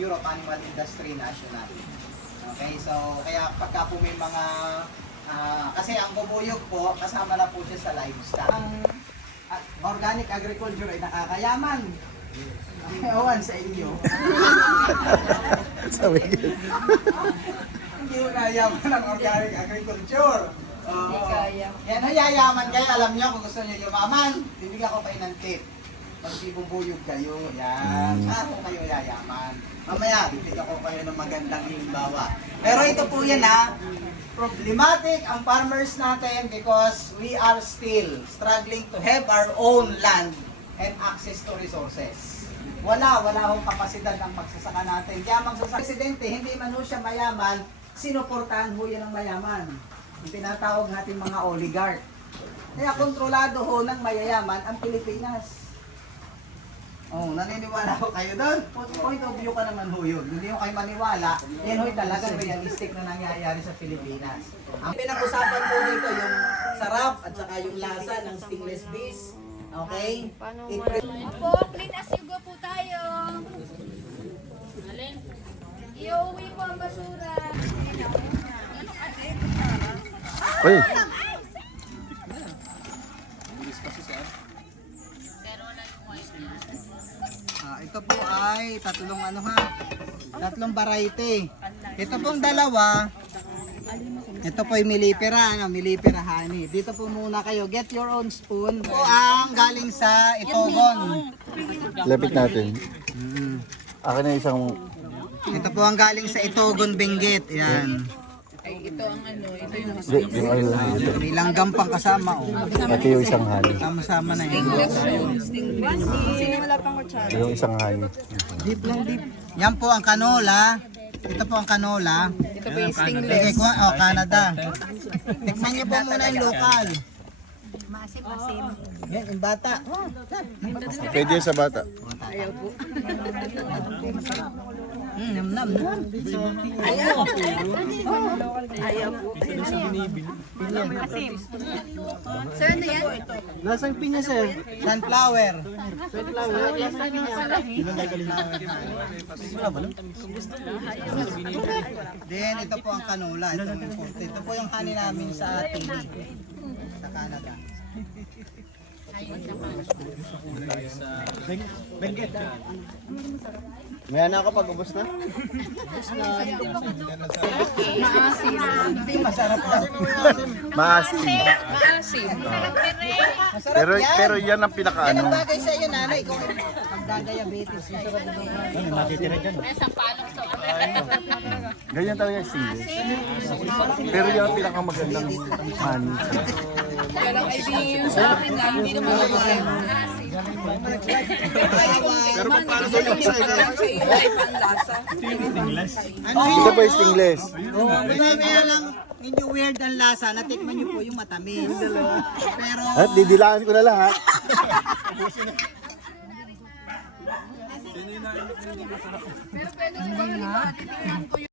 Bureau of Animal Industry National. Okay, so kaya pagka po may mga kasi ang bubuyog po kasama na po siya sa livestock. Ang organic agriculture ay nakakayaman. Ewan sa inyo. Hindi mo nayaman ang organic agriculture. Yan ang yayaman kayo. Alam nyo kung gusto nyo yumaman, bibigyan ko kayo ng tip. Pag bubuyog kayo, yan. Saan po kayo yayaman? Mamaya, bibigyan ko kayo ng magandang halimbawa. Pero ito po yan problematic ang farmers natin because we are still struggling to have our own land and access to resources. Wala hong kapasidad ang magsasaka natin. Kaya magsasaka presidente, hindi man ho siya mayaman, sinuportahan ho yan ng mayaman. Yung tinatawag natin mga oligarch. Kaya kontrolado ho ng mayayaman ang Pilipinas. Oh, naniniwala ko kayo doon. Point of view ka naman ho yun. Hindi ho kayo maniwala. Yan ho talagang realistic na nangyayari sa Pilipinas. Ang pinag-usapan po dito yung sarap at saka yung lasa ng stingless fish. Okay? Opo, clean as you go po tayo. Iuwi po ang basura. Uy! Ito po ay tatlong variety. Ito pong dalawa, ito po ay millipera, millipera honey. Dito po muna kayo, get your own spoon. Ito po ang galing sa Itogon. Lapit natin. Akin na isang... Ito po ang galing sa Itogon Benguet. Yan. Ito ang ito yung Yung ano dito. May langgam pang kasama. Ito yung isang honey. Sama-sama na yun. Sinimula pang kutsara. Yung isang honey. Deep lang deep. Yan po ang canola. Ito po ang canola. Ito po yung stingless. Okay, Canada. Tikman niyo po muna yung local. Masim. Yan, yung bata. Pwede yan sa bata. Ayaw po. Nam. Ayaw. Ayaw po. Sir, ano yan? Lasang pinya, sir. Sunflower. Then, ito po ang canola. Ito ang important. Ito po yung honey namin sa Tili. Sa Canada. May anak ka pag ubos na? Hindi masarap daw. Maasim. Maasim. Masarap Pero, yan. pero yan ang pinaka Yan ang ano. bagay sa iyo, nanay. Kung pagdadiabetes, masarap daw. Ganyan talaga yung singles. Pero yan ang pinakamagandang honey. Kaya lang ay yung sa akin nga, hindi naman magaling. Pero kung paano sa iyo sa Sa iyo life ang lasa. Ito po yung stingless. Kaya lang, medyo weird ang lasa. Natikman niyo po yung matamis. Pero, At didilaan ko na lahat. Pero pwede ko ba